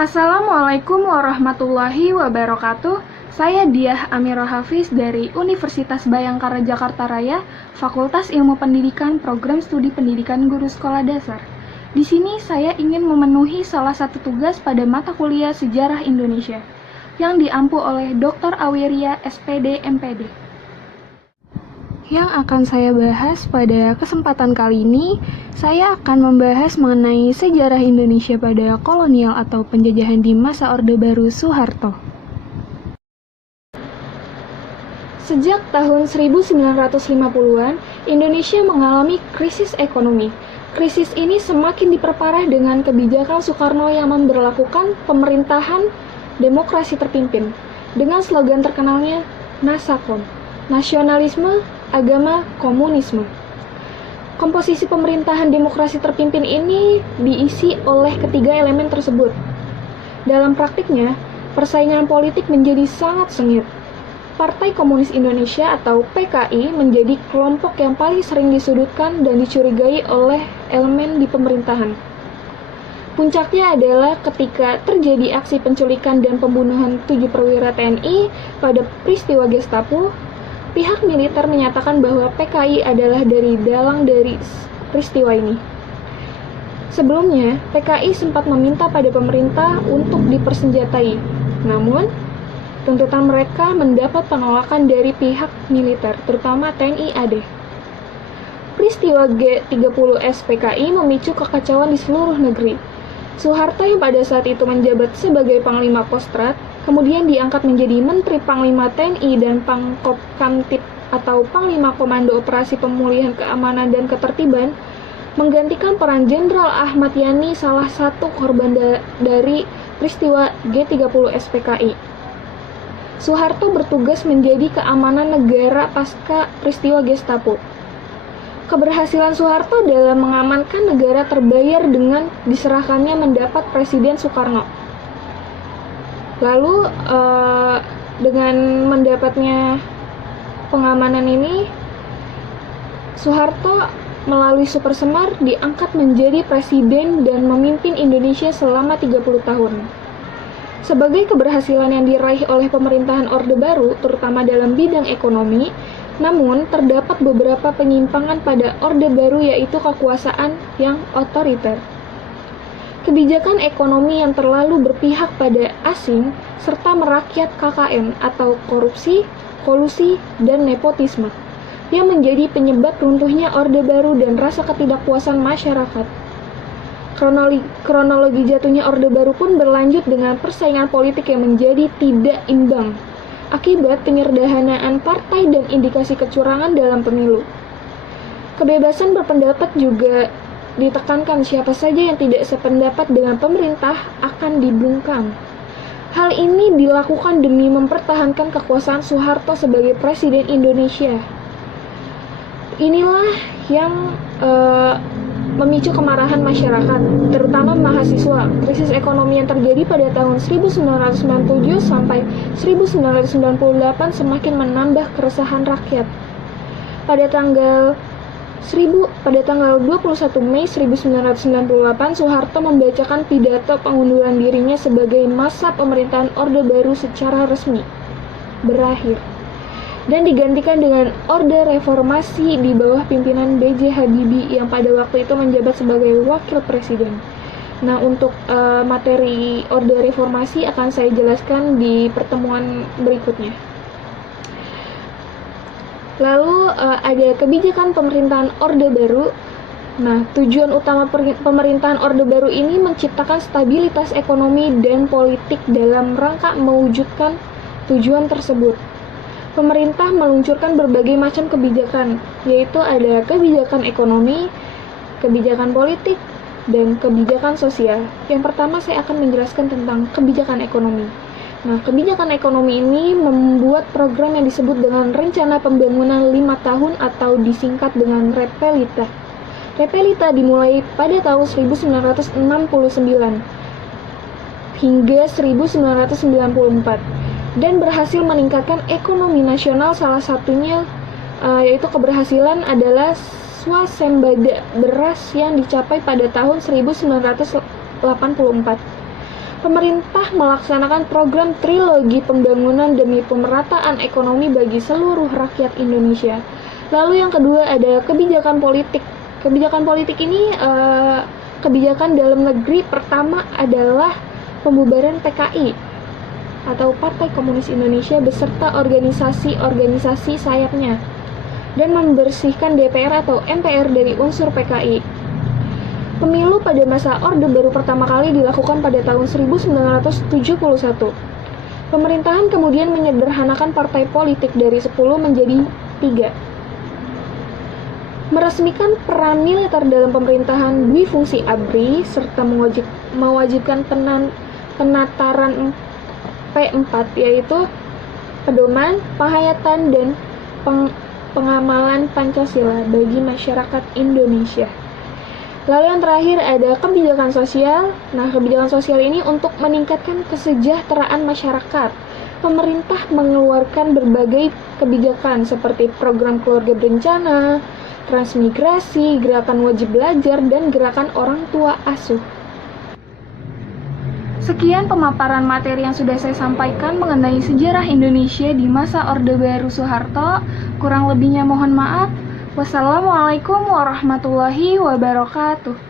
Assalamualaikum warahmatullahi wabarakatuh. Saya Diah Amirah Hafiz dari Universitas Bhayangkara Jakarta Raya, Fakultas Ilmu Pendidikan, Program Studi Pendidikan Guru Sekolah Dasar. Di sini saya ingin memenuhi salah satu tugas pada mata kuliah Sejarah Indonesia yang diampu oleh Dr. Awiria SPD MPD. Yang akan saya bahas pada kesempatan kali ini, saya akan membahas mengenai sejarah Indonesia pada kolonial atau penjajahan di masa Orde Baru Soeharto. Sejak tahun 1950-an, Indonesia mengalami krisis ekonomi. Krisis ini semakin diperparah dengan kebijakan Soekarno yang memberlakukan pemerintahan demokrasi terpimpin dengan slogan terkenalnya Nasakon, nasionalisme, agama, komunisme. Komposisi pemerintahan demokrasi terpimpin ini diisi oleh ketiga elemen tersebut. Dalam praktiknya, persaingan politik menjadi sangat sengit. Partai Komunis Indonesia atau PKI menjadi kelompok yang paling sering disudutkan dan dicurigai oleh elemen di pemerintahan. Puncaknya adalah ketika terjadi aksi penculikan dan pembunuhan 7 perwira TNI pada peristiwa Gestapo. Pihak militer menyatakan bahwa PKI adalah dalang dari peristiwa ini. Sebelumnya, PKI sempat meminta pada pemerintah untuk dipersenjatai. Namun, tuntutan mereka mendapat penolakan dari pihak militer, terutama TNI AD. Peristiwa G30S PKI memicu kekacauan di seluruh negeri. Soeharto yang pada saat itu menjabat sebagai Panglima Kostrad, kemudian diangkat menjadi Menteri Panglima TNI dan Pangkop Kamtib atau Panglima Komando Operasi Pemulihan Keamanan dan Ketertiban, menggantikan peran Jenderal Ahmad Yani, salah satu korban dari peristiwa G30S PKI. Soeharto bertugas menjadi keamanan negara pasca peristiwa Gestapo. Keberhasilan Soeharto dalam mengamankan negara terbayar dengan diserahkannya mendapat Presiden Soekarno. Lalu dengan mendapatnya pengamanan ini, Soeharto melalui Super Semar diangkat menjadi presiden dan memimpin Indonesia selama 30 tahun. Sebagai keberhasilan yang diraih oleh pemerintahan Orde Baru, terutama dalam bidang ekonomi, namun terdapat beberapa penyimpangan pada Orde Baru, yaitu kekuasaan yang otoriter. Kebijakan ekonomi yang terlalu berpihak pada asing, serta merakyat KKN atau korupsi, kolusi, dan nepotisme, yang menjadi penyebab runtuhnya Orde Baru dan rasa ketidakpuasan masyarakat. Kronologi jatuhnya Orde Baru pun berlanjut dengan persaingan politik yang menjadi tidak imbang, akibat penyederhanaan partai dan indikasi kecurangan dalam pemilu. Kebebasan berpendapat juga ditekankan, siapa saja yang tidak sependapat dengan pemerintah akan dibungkam. Hal ini dilakukan demi mempertahankan kekuasaan Soeharto sebagai Presiden Indonesia. Inilah yang memicu kemarahan masyarakat, terutama mahasiswa. Krisis ekonomi yang terjadi pada tahun 1997 sampai 1998 semakin menambah keresahan rakyat. Pada tanggal 21 Mei 1998, Soeharto membacakan pidato pengunduran dirinya sebagai masa pemerintahan Orde Baru secara resmi berakhir dan digantikan dengan Orde Reformasi di bawah pimpinan B.J. Habibie yang pada waktu itu menjabat sebagai wakil presiden. Nah, untuk materi Orde Reformasi akan saya jelaskan di pertemuan berikutnya. Lalu ada kebijakan pemerintahan Orde Baru. Nah, tujuan utama pemerintahan Orde Baru ini menciptakan stabilitas ekonomi dan politik dalam rangka mewujudkan tujuan tersebut. Pemerintah meluncurkan berbagai macam kebijakan, yaitu ada kebijakan ekonomi, kebijakan politik, dan kebijakan sosial. Yang pertama saya akan menjelaskan tentang kebijakan ekonomi. Nah, kebijakan ekonomi ini membuat program yang disebut dengan Rencana Pembangunan 5 Tahun atau disingkat dengan Repelita. Repelita dimulai pada tahun 1969 hingga 1994 dan berhasil meningkatkan ekonomi nasional. Salah satunya yaitu keberhasilan adalah swasembada beras yang dicapai pada tahun 1984. Pemerintah melaksanakan program trilogi pembangunan demi pemerataan ekonomi bagi seluruh rakyat Indonesia. Lalu yang kedua ada kebijakan politik. Kebijakan politik ini kebijakan dalam negeri pertama adalah pembubaran PKI atau Partai Komunis Indonesia beserta organisasi-organisasi sayapnya dan membersihkan DPR atau MPR dari unsur PKI. Pemilu pada masa Orde Baru pertama kali dilakukan pada tahun 1971. Pemerintahan kemudian menyederhanakan partai politik dari 10 menjadi 3. Meresmikan peran militer dalam pemerintahan dwifungsi ABRI serta mewajibkan penataran P4 yaitu pedoman, penghayatan, dan pengamalan Pancasila bagi masyarakat Indonesia. Lalu yang terakhir ada kebijakan sosial. Nah, kebijakan sosial ini untuk meningkatkan kesejahteraan masyarakat. Pemerintah mengeluarkan berbagai kebijakan seperti program keluarga berencana, transmigrasi, gerakan wajib belajar, dan gerakan orang tua asuh. Sekian pemaparan materi yang sudah saya sampaikan mengenai sejarah Indonesia di masa Orde Baru Soeharto. Kurang lebihnya mohon maaf. Wassalamualaikum warahmatullahi wabarakatuh.